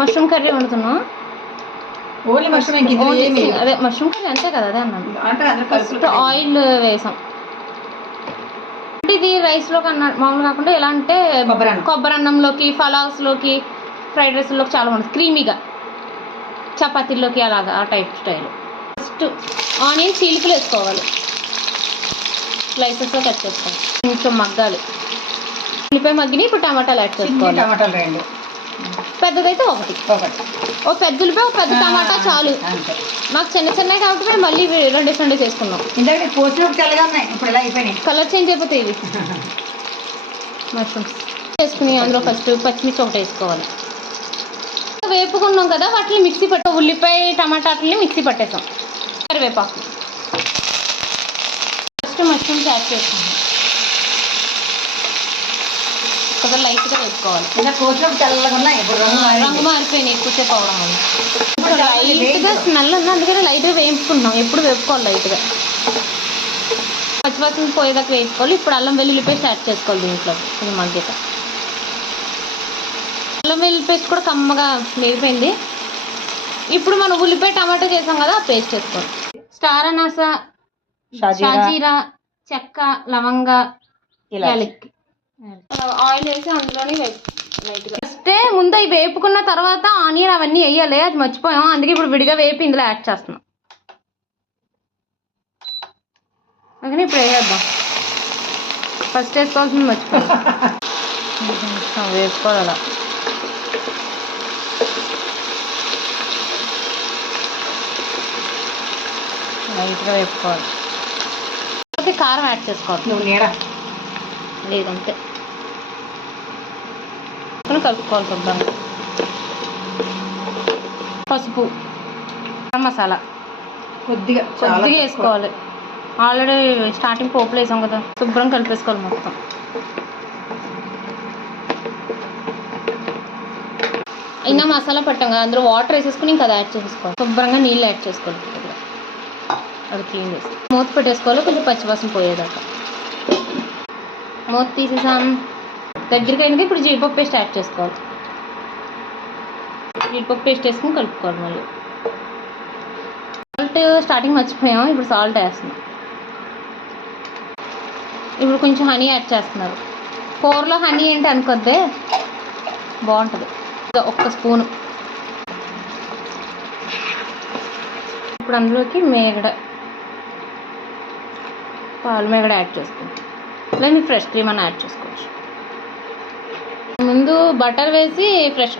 Mushroom curry వండుతున్నాం. Only mushroom, అదే mushroom curry అంతే కదా, అదే అన్నాను. ఫస్ట్ ఆయిల్ వేసాం. ఇది రైస్లో కన్నా మామూలు కాకుండా ఎలా అంటే కొబ్బరి అన్నంలోకి, పలావ్స్లోకి, ఫ్రైడ్ రైస్లోకి చాలా బాగుంటుంది, క్రీమీగా, చపాతీల్లోకి అలాగా ఆ టైప్ స్టైల్. ఫస్ట్ ఆనియన్ చీలికలు వేసుకోవాలి, స్లైసెస్లో కట్ చేసుకోవాలి, కొంచెం మగ్గాలి. ఉల్లిపాయ మగ్గిని ఇప్పుడు టమాటాలు యాడ్ చేసుకోవాలి. టమాటాలు 2, పెద్దదైతే ఒకటి, ఓ పెద్ద ఉల్లిపాయ, ఒక పెద్ద టమాటా చాలు. నాకు చిన్నవి కాబట్టి మళ్ళీ 2 డిఫరెంట్ చేసుకున్నాం. ఇందాక కోసినప్పుడు తెల్లగా ఉన్నాయి, ఇప్పుడు ఇలా అయిపోయినాయి, కలర్ చేంజ్ అయిపోతాయి ఇవి. మష్రూమ్స్ వేసుకుని అందులో ఫస్ట్ పచ్చిమిర్చి ఒకటి వేసుకోవాలి. వేపుకున్నాం కదా వాటిని మిక్సీ పట్టాం, ఉల్లిపాయ టమాటాలని మిక్సీ పట్టేసాం. కరివేపాకు ఫస్ట్ మష్రూమ్స్ యాడ్ చేసుకుంటాం, ఒక లైట్గా వేసుకోవాలి. ఇలా కోసినప్పుడు తెల్లగా ఉన్నాయి, ఇప్పుడు రంగు మారిపోయినాయి ఎక్కువసేపు అవడం వల్ల. ఇప్పుడు లైట్గా స్మెల్ ఉంది, అందుకని లైట్గా వేయించుకుంటున్నాం. ఎప్పుడు వేపుకోవాలి లైట్గా, పచ్చివాసన పోయేదాకా వేసుకోవాలి. ఇప్పుడు అల్లం వెల్లుల్లి పేస్ట్ యాడ్ చేసుకోవాలి దీంట్లో. ఇది మగ్గిత అల్లం వెల్లుల్లి పేస్ట్ కూడా కమ్మగా వేగిపోయింది. ఇప్పుడు మనం ఉల్లిపాయ టమాటో చేసాం కదా, ఆ పేస్ట్ వేసుకోవాలి. స్టార్ అనాస, షాజీరా, చెక్క, లవంగ, యాలక్కి ఆయిల్ వేసి అందులోనే లైట్గా ఫస్ట్ ముందు అవి వేపుకున్న తర్వాత ఆనియన్ అవన్నీ వేయాలి, అది మర్చిపోయాం. అందుకే ఇప్పుడు విడిగా వేపి ఇందులో యాడ్ చేస్తున్నాం. అందుకని ఇప్పుడు వేసేద్దాం. ఫస్ట్ వేసుకోవాల్సింది మర్చిపోయాం, వేసుకోవాలి అలా. లైట్గా వేసుకోవాలి. కారం యాడ్ చేసుకోవాలి. నువ్వు నీడ లేదంటే కలుపుకోవాలి శుభ్రంగా. పసుపు, మసాలా కొద్దిగా వేసుకోవాలి. ఆల్రెడీ స్టార్టింగ్ పోపులు వేసాం కదా, శుభ్రం కలిపేసుకోవాలి మొత్తం. ఇంకా మసాలా పట్టాం కదా, అందులో వాటర్ వేసేసుకుని ఇంకా అది యాడ్ చేసుకోవాలి. శుభ్రంగా నీళ్ళు యాడ్ చేసుకోవాలి, అది క్లీన్ చేసి మూత పెట్టేసుకోవాలి. కొంచెం పచ్చివాసన పోయేదాకా మూత తీసేసాం. దగ్గరికి అయింది. ఇప్పుడు జీడిపప్పు పేస్ట్ యాడ్ చేసుకోవాలి. జీడిపప్పు పేస్ట్ వేసుకుని కలుపుకోవాలి. మళ్ళీ సాల్ట్ స్టార్టింగ్ మర్చిపోయాం, ఇప్పుడు సాల్ట్ వేస్తున్నాం. ఇప్పుడు కొంచెం హనీ యాడ్ చేస్తున్నారు. కూరలో హనీ ఏంటి అనుకోద్దే, బాగుంటుంది. 1 స్పూను. ఇప్పుడు అందులోకి మేగడ, పాలు మేగడ యాడ్ చేసుకుంటాం. లేదా ఫ్రెష్ క్రీమ్ అని యాడ్ చేసుకోవచ్చు. ముందు బటర్ వేసి ఫ్రెష్